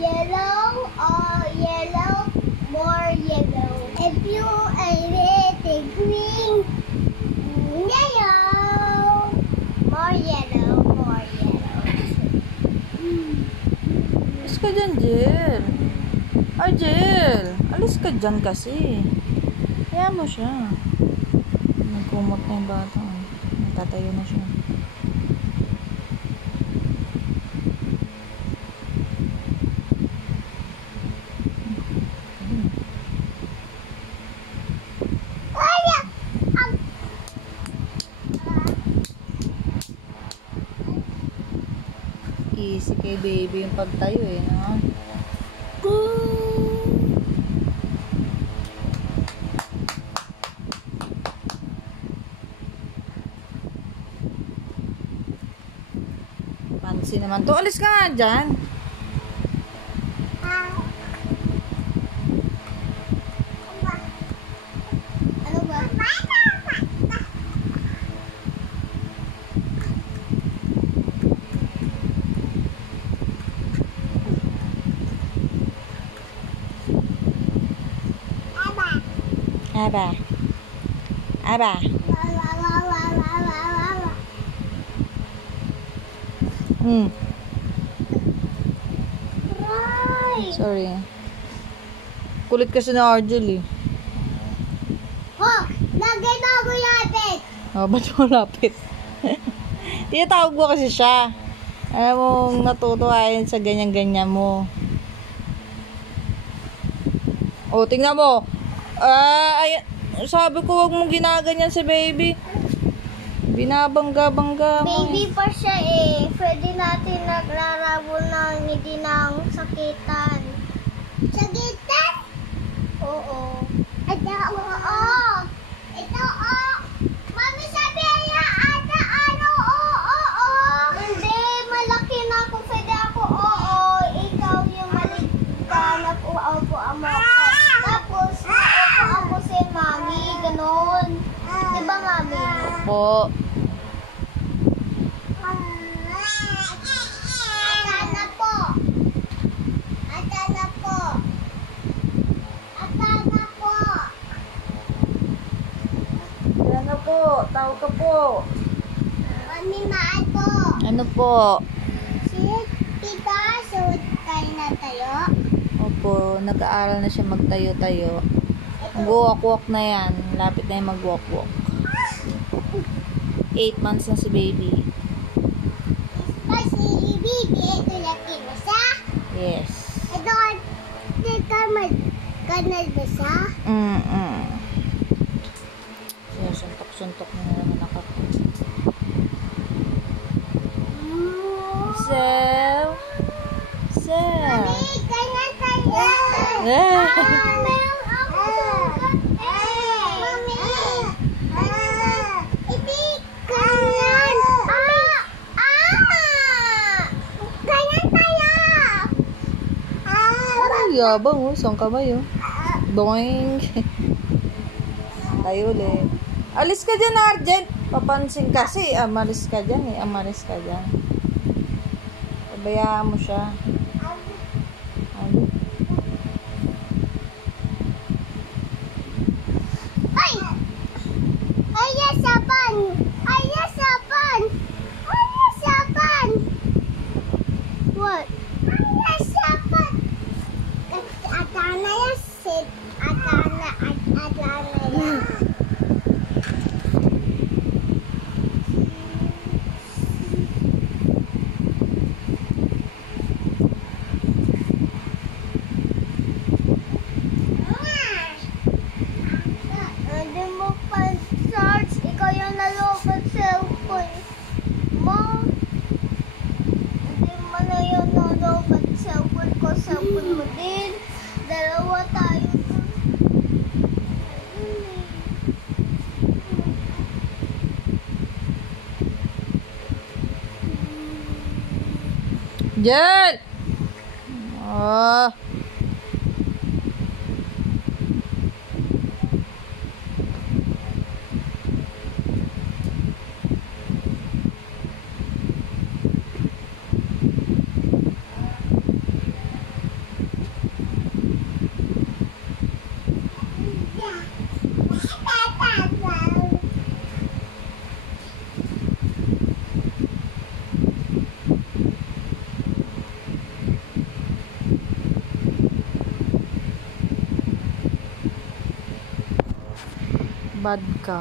Yellow or yellow, more yellow. If you are the green, yellow, more yellow, more yellow. Alis ka dyan, Jel. Ay, Jel. Alis ka dyan kasi. Kaya mo siya. Nagkumot na yung bata. Natatayo na siya. Easy kay baby yung pagtayo eh, no? Pansin naman to. Alis ka nga dyan. Ano ba? Aba. Aba. Right. Sorry. Kulit kasi na Argel eh. Oh, lagay na ako yapit. Oh, ba't mo lapit? Tinatawag mo kasi siya. Alam mong natutuwain sa ganyan-ganyan mo. Oh, tingnan mo. Ay, sabi ko wag mong ginaganyan si baby. Binabangga-bangga mo. Baby pa siya eh. Pwede natin naglarabo ng hindi ng sakitan. Sakitan? Oo. Ito, oo. Ito, oo. Mami, sabi niya, ata, ano, oo. Hindi, malaki na ako. Pwede ako, oo. Ikaw yung maligtanap, oo, ama ko. Tapos, oo ako si mami. Ganon. Diba, mami? Po. Atana po. Atana po. Atana po. Ano po? Tawag ka po. Mami, maan po. Ano po? Si Tita, suot tayo na tayo. Opo, nag-aaral na siya magtayo-tayo. Mag-walk-walk na yan. Lapit na yung mag-walk-walk. 8 months na si baby. Si Bibi, ito laki ba siya? Yes. Ito, kanal ba siya? Siya, suntok-suntok na naman ako. So, Mami, kanal tayo. Eh. Yabang oh, isang kamay oh. Doing. Tayo ulit. Alis ka dyan, Arjen. Papansin kasi. Amalis ka dyan eh. Amalis ka dyan. Pabayaan mo siya. Ay! Ay, yasapan! Ay, yasapan! Ay, yasapan! What? Ay, yasapan! Atana yasit. Atana ya. Hindi mo pa-charge. Ikaw yung nalobot cellphone mo. Hindi mo na yung nalobot cellphone ko. Cellphone mo din. Dalawa tayo. Jen! Oh. Bad ka.